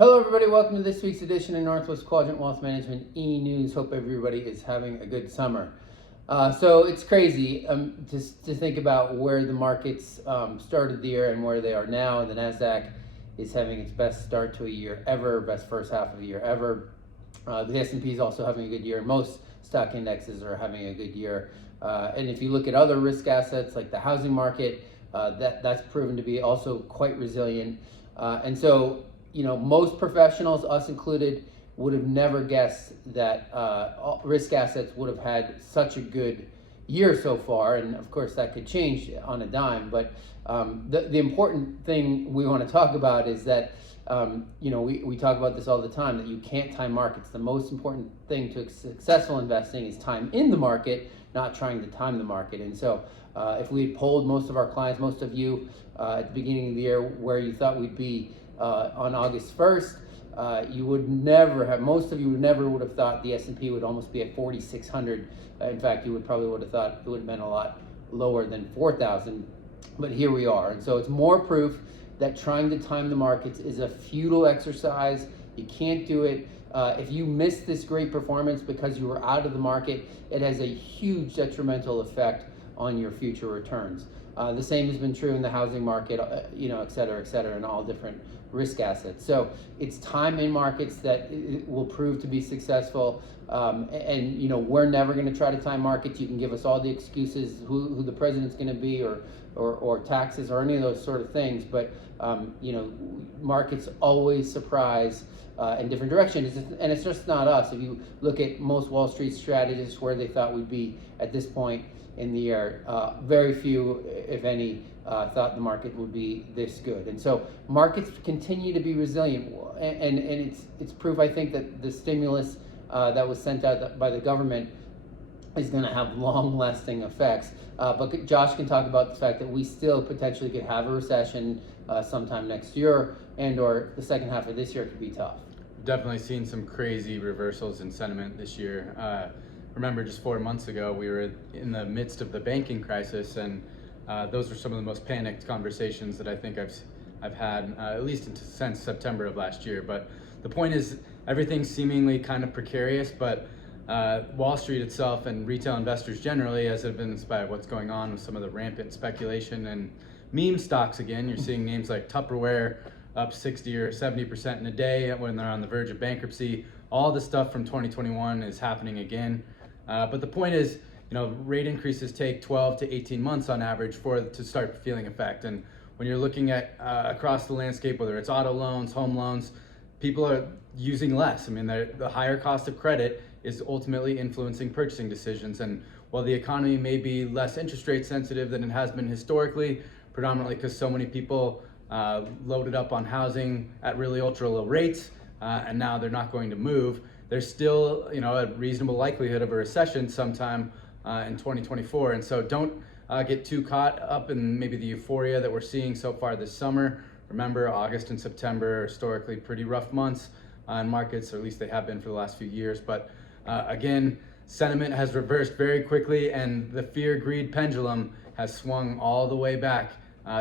Hello everybody, welcome to this week's edition of Northwest Quadrant Wealth Management E-News. Hope everybody is having a good summer. So it's crazy to think about where the markets started the year and where they are now. The NASDAQ is having its best start to a year ever, best first half of the year ever. The S&P is also having a good year. Most stock indexes are having a good year. And if you look at other risk assets like the housing market, that's proven to be also quite resilient. And so, you know, most professionals, us included, would have never guessed that risk assets would have had such a good year so far. And of course, that could change on a dime. But the important thing we want to talk about is that, you know, we talk about this all the time, that you can't time markets. The most important thing to successful investing is time in the market, not trying to time the market. And so if we had polled most of our clients, most of you at the beginning of the year, where you thought we'd be on August 1st, you would never have, most of you would have thought the S&P would almost be at 4,600. In fact, you would have thought it would have been a lot lower than 4,000, but here we are. And so it's more proof that trying to time the markets is a futile exercise. You can't do it. If you miss this great performance because you were out of the market, it has a huge detrimental effect on your future returns. The same has been true in the housing market, you know, et cetera, and all different risk assets. So it's time in markets that will prove to be successful. And you know, we're never going to try to time markets. You can give us all the excuses, who the president's going to be, or taxes, or any of those sort of things. But you know, markets always surprise in different directions, and it's just not us. If you look at most Wall Street strategists, where they thought we'd be at this point in the year, very few, if any, thought the market would be this good. And so markets continue to be resilient, and it's proof, I think, that the stimulus that was sent out by the government is going to have long-lasting effects. But Josh can talk about the fact that we still potentially could have a recession sometime next year, or the second half of this year could be tough. Definitely seen some crazy reversals in sentiment this year. Remember, just 4 months ago, we were in the midst of the banking crisis, and those were some of the most panicked conversations that I think I've had, at least since September of last year. But the point is, everything's seemingly kind of precarious, but Wall Street itself and retail investors generally, as evidenced by what's going on with some of the rampant speculation and meme stocks again. You're seeing names like Tupperware up 60 or 70% in a day when they're on the verge of bankruptcy. All the stuff from 2021 is happening again. But the point is, you know, rate increases take 12 to 18 months on average to start feeling effect. And when you're looking at across the landscape, whether it's auto loans, home loans, people are using less. I mean, the higher cost of credit is ultimately influencing purchasing decisions. And while the economy may be less interest rate sensitive than it has been historically, predominantly because so many people loaded up on housing at really ultra low rates, and now they're not going to move, there's still, you know, a reasonable likelihood of a recession sometime in 2024. And so don't get too caught up in maybe the euphoria that we're seeing so far this summer. Remember, August and September are historically pretty rough months in markets, or at least they have been for the last few years. But again, sentiment has reversed very quickly, and the fear-greed pendulum has swung all the way back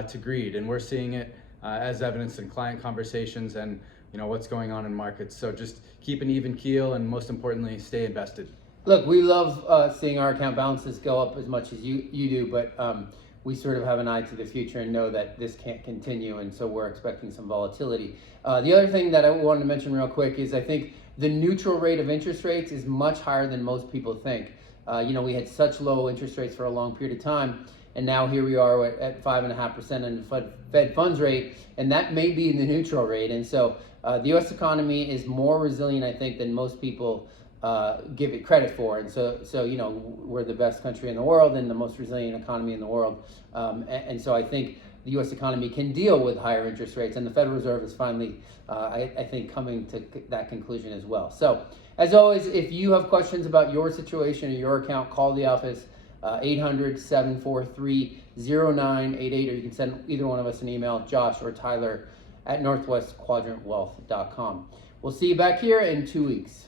to greed. And we're seeing it as evidenced in client conversations and, you know, what's going on in markets. So just keep an even keel, and most importantly, stay invested. Look, we love seeing our account balances go up as much as you do, but we sort of have an eye to the future and know that this can't continue, and so we're expecting some volatility. The other thing that I wanted to mention real quick is I think the neutral rate of interest rates is much higher than most people think. You know, we had such low interest rates for a long period of time, and now here we are at 5.5% in the Fed funds rate, and that may be the neutral rate. And so the U.S. economy is more resilient, I think, than most people give it credit for. And so you know, we're the best country in the world and the most resilient economy in the world. And so I think the U.S. economy can deal with higher interest rates, and the Federal Reserve is finally, I think, coming to that conclusion as well. So as always, if you have questions about your situation or your account, call the office. 800-743-0988, or you can send either one of us an email, Josh or Tyler, at northwestquadrantwealth.com. We'll see you back here in 2 weeks.